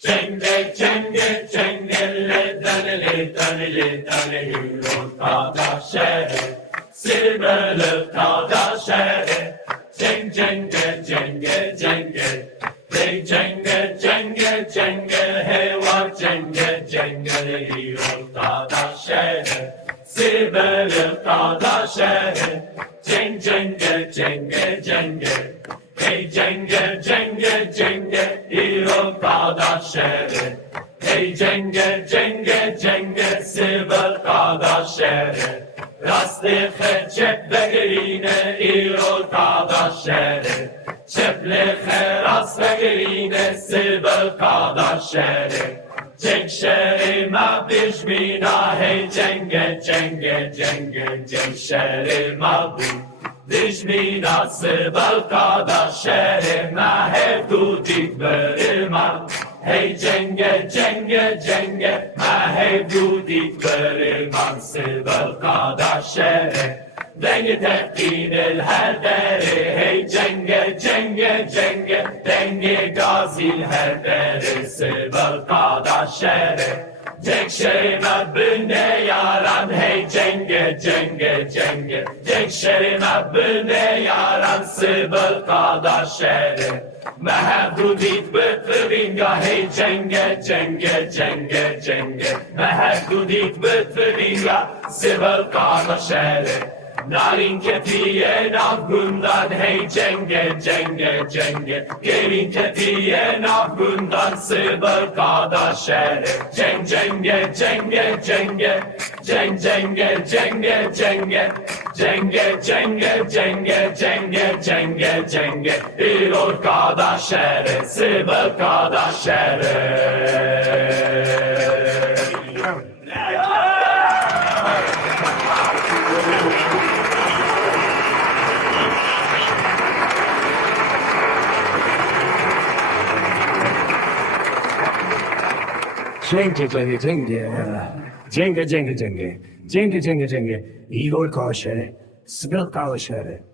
Cenge, cenge, cengele, danele, danele, danele, ortada şere, sirbeler tada şere, ceng, cenge, cenge, cenge, hey cenge, cenge, cenge, hey var cenge, cengele, ortada şere, sirbeler tada şere, ceng, cenge, cenge, cenge, hey cenge, cenge, cenge, iro kardeşleri. Hey cenge, cenge, cenge, sibel kardeşleri. Rastliche cepbegerine, iro kardeşleri. Cepliche rastbegerine, sibel kardeşleri. Ceng şerima bişmina, hey cenge, cenge, cenge, ceng şerima bişmina. Dişmina sibel kardeşlerime hep tutik verilmem. Hey cenge, cenge, cenge, hep tutik verilmem sibel kardeşlere. Denge tepkinil her deri, hey cenge, cenge, cenge, denge gazil her deri sibel kardeşlere. Ceng şerime bünne yaran hey cenge cenge cenge Ceng şerime bünne yaran sibel kardeşleri Meherdudit bütringa hey cenge cenge cenge cenge Meherdudit bütringa sibel kardeşleri Narin ketiye navgundan hey cenge cenge cenge Gelin ketiye navgundan sibel kardeşleri Ceng cenge cenge cenge Ceng cenge cenge cenge Cenge cenge cenge cenge cenge cenge İlor kardeşleri sibel kardeşleri Cenge cenge cenge Cenge cenge cenge Cenge cenge cenge Igor kardeşleri Sibel kardeşleri